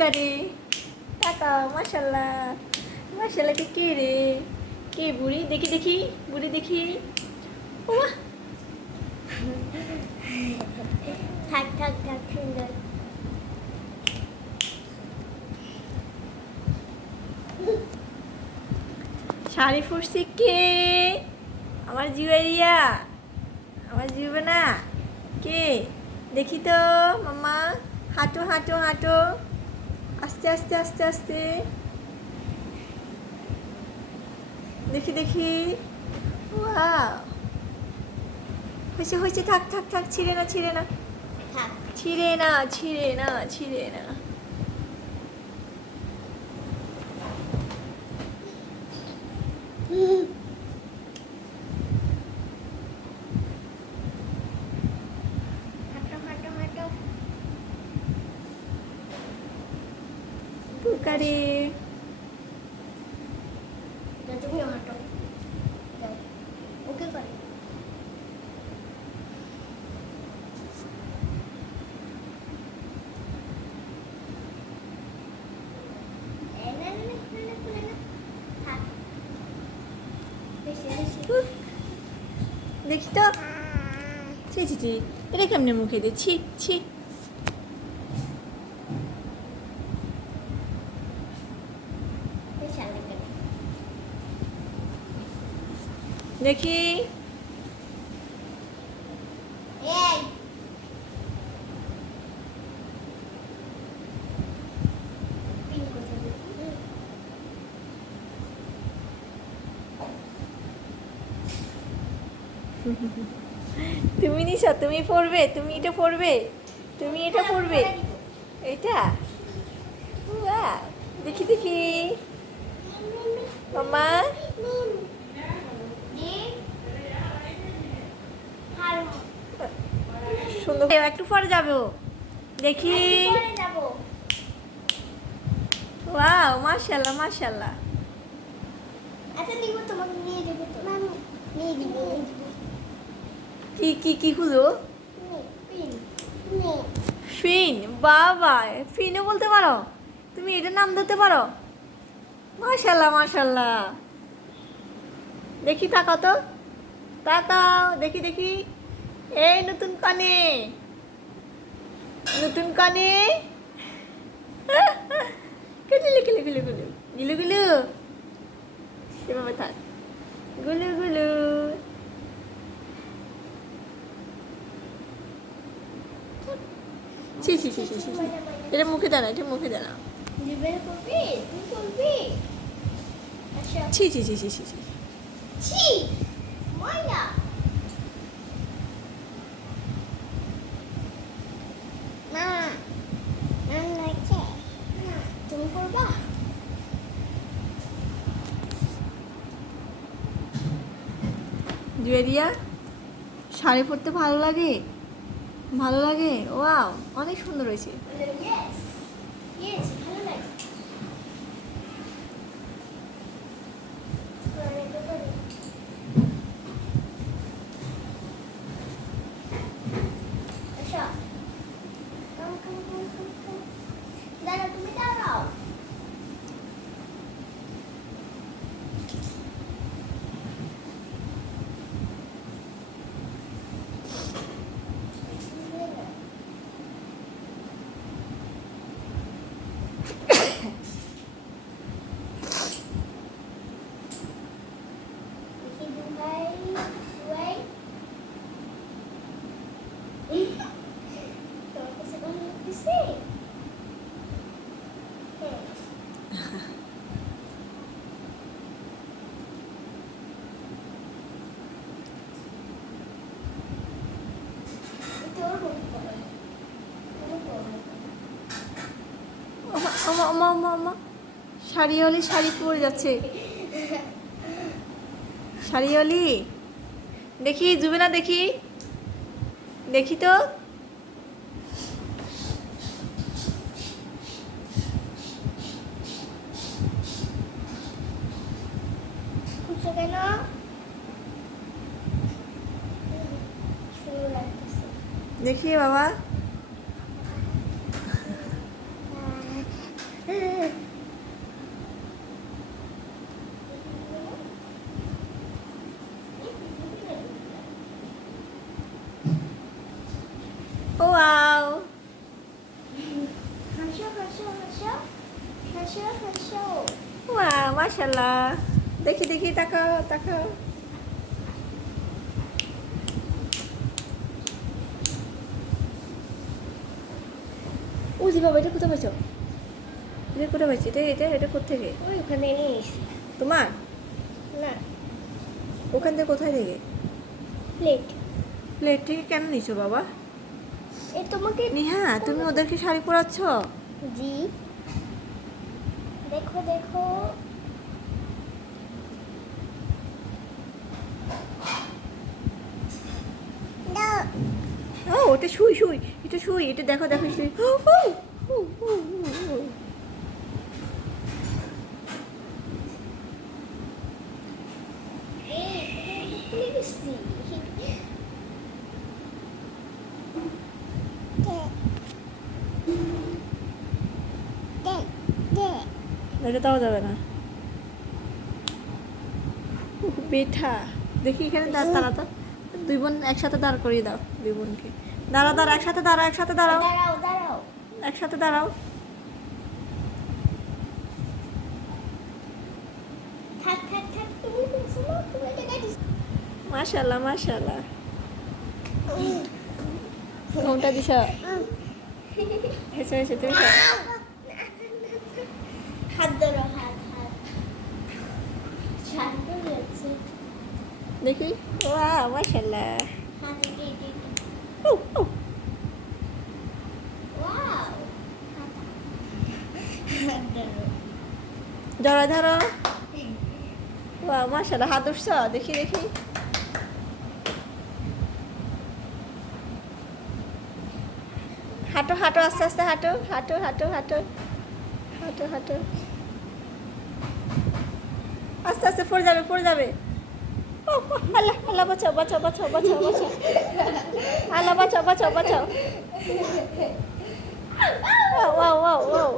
করে তাকাও মাশাল্লাহ মাশাল্লাহ কে রে কে বুড়ি দেখি দেখি বুড়ি দেখি ওমা থাক থাক থাক সুন্দর শাড়ি পরছি কে? আমার জিওয়ারিয়া আমার জিবে না। কে? দেখি তো মামা হাঁটো হাঁটো হাঁটো। আস্তে আস্তে আস্তে আস্তে। দেখি দেখি। ওয়াও হয়েছে হয়েছে থাক থাক থাক ছিঁড়ে না ছিঁড়ে না। থাক ছিঁড়ে না ছিঁড়ে না ছিঁড়ে না। হাঁটো হাঁটো ওকে করে। দেখি তো। ছি ছি ছি। এটা কেমনে মুখে দে ছি ছি বেশি আলাদা করে। দেখি? তুমি নিশা, তুমি পড়বে, তুমি এটা পড়বে, তুমি এটা পড়বে। এটা? দেখি দেখি। মামা সুন্দর একটু পরে যাব। দেখি। ওয়াও মাশাল্লাহ মাশাল্লাহ আচ্ছা দিব তোমাকে নিয়ে দিব তো। নিয়ে দিব কি কি কি হলো ফিন বাবা ফিনও বলতে পারো? তুমি এটার নাম ধরতে পারো? মাশাল্লাহ মাশাল্লাহ দেখি তাকাও তো। তাকাও দেখি দেখি। এই নতুন কানে নতুন কানে গুলু গুলু গুলু গুলু গুলু গুলু এভাবে থাক গুলু গুলু ছি ছি ছি ছি ছি ছি। এটা মুখে দাঁড়া এটা মুখে দাঁড়া দিবে করবি তুই করবি আচ্ছা ছি ছি ছি ছি ছি ছি ছি ময়লা মা নাম লাগছে তুমি করবা জুয়েরিয়া শাড়ি পরতে ভালো লাগে? ভালো লাগে? ওয়াও অনেক সুন্দর হয়েছে ইয়েস ইয়েস ভালো লাগে আচ্ছা কাম কাম কাম কাম কাম দাঁড়াও তুমি দাঁড়াও দেখি দুবাই দুবাই তোমার কাছে কোনো লোক দিছে হ্যাঁ তোর কোন পড়ে কোন পড়ে ওমা ওমা ওমা। ওমা শাড়িওয়ালি শাড়ি পরে যাচ্ছে। শাড়িওয়ালি দেখি জুবে না দেখি। দেখি তো। কেন? দেখি বাবা। ওয়া মাশাল্লাহ দেখি দেখি তাকাও তাকাও উজি বাবা এটা কোথায় পাইছো? এটা কোথায় পাইছি? এটা এটা এটা কোথেকে ওই ওখানে নিয়ে তোমার? না। ওখান থেকে কোথায় থেকে? প্লেট প্লেট থেকে কেন নিছো বাবা? এ তোমাকে নিহা তুমি ওদেরকে শাড়ি পরাচ্ছ? জি। দেখো দেখো। ও ওটা শুই শুই এটা শুই এটা দেখো দেখো শুই। এটা তাও যাবে না। বেঠা। দেখি এখানে দাঁড় দাঁড়া তো। দুই বোন একসাথে দাঁড় করিয়ে দাও দুই বোনকে। দাঁড়া দাঁড়া একসাথে দাঁড়াও একসাথে দাঁড়াও। একসাথে দাঁড়াও। মাশাল্লাহ মাশাল্লাহ কোনটা দিছ? হেসে হেসে তুমি। হাত ধরো হাত হাত। দেখি ওয়া মাশাল্লাহ ধরো ধরো। ধরো ওয়া মাশাল্লাহ হাত উঠছ? দেখি দেখি। হাঁটো হাঁটো আস্তে আস্তে হাঁটো। হাঁটো হাঁটো হাঁটো। হাঁটো হাঁটো। আস্তে আস্তে পড়ে যাবে পড়ে যাবে। ও, ও, আল্লাহ আল্লাহ বাঁচাও বাঁচাও বাঁচাও বাঁচাও বাঁচাও। আল্লাহ বাঁচাও বাঁচাও বাঁচাও। ও ও ওয়াও।